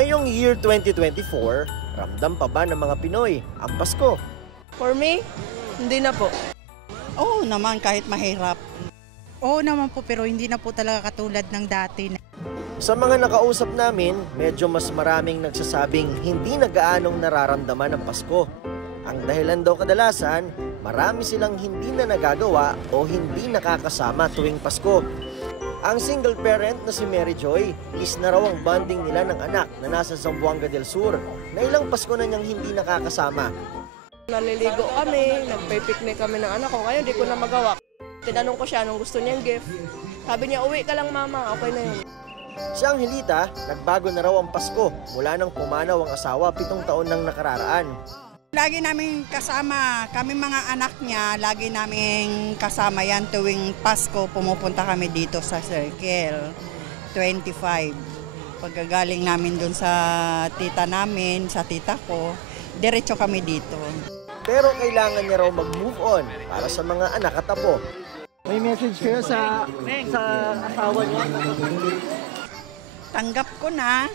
Ngayong year 2024, ramdam pa ba ng mga Pinoy ang Pasko? For me, hindi na po. Oo naman, kahit mahirap. Oo naman po, pero hindi na po talaga katulad ng dati. Sa mga nakausap namin, medyo mas maraming nagsasabing hindi na gaanong nararamdaman ang Pasko. Ang dahilan daw kadalasan, marami silang hindi na nagagawa o hindi nakakasama tuwing Pasko. Ang single parent na si Mary Joy, is na raw ang bonding nila ng anak na nasa Zamboanga del Sur na ilang Pasko na niyang hindi nakakasama. Naliligo kami, nagpe-picnic kami ng anak ko, ngayon di ko na magawa. Tinanong ko siya anong gusto niyang gift. Sabi niya, uwi ka lang mama, okay na yun. Si Angelita, nagbago na raw ang Pasko mula nang pumanaw ang asawa 7 taon nang nakararaan. Lagi namin kasama, kami mga anak niya, lagi namin kasama yan tuwing Pasko, pumupunta kami dito sa Circle 25. Pagkagaling namin dun sa tita namin, sa tita ko, diretso kami dito. Pero kailangan niya raw mag-move on para sa mga anak at apo. May message kayo sa asawa niyo? Tanggap ko na.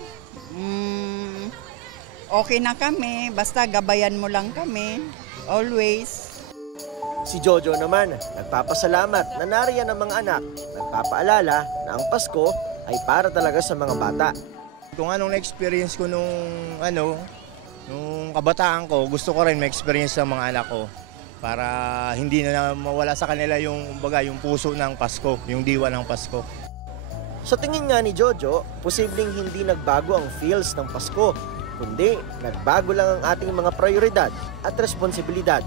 Okay na kami, basta gabayan mo lang kami, always. Si Jojo naman, nagpapasalamat na nariyan ang mga anak, nagpapaalala na ang Pasko ay para talaga sa mga bata. Kung anong na-experience ko nung kabataan ko, gusto ko rin ma-experience sa mga anak ko para hindi na mawala sa kanila yung puso ng Pasko, yung diwa ng Pasko. Sa tingin nga ni Jojo, posibleng hindi nagbago ang feels ng Pasko, kundi nagbago lang ang ating mga prioridad at responsibilidad.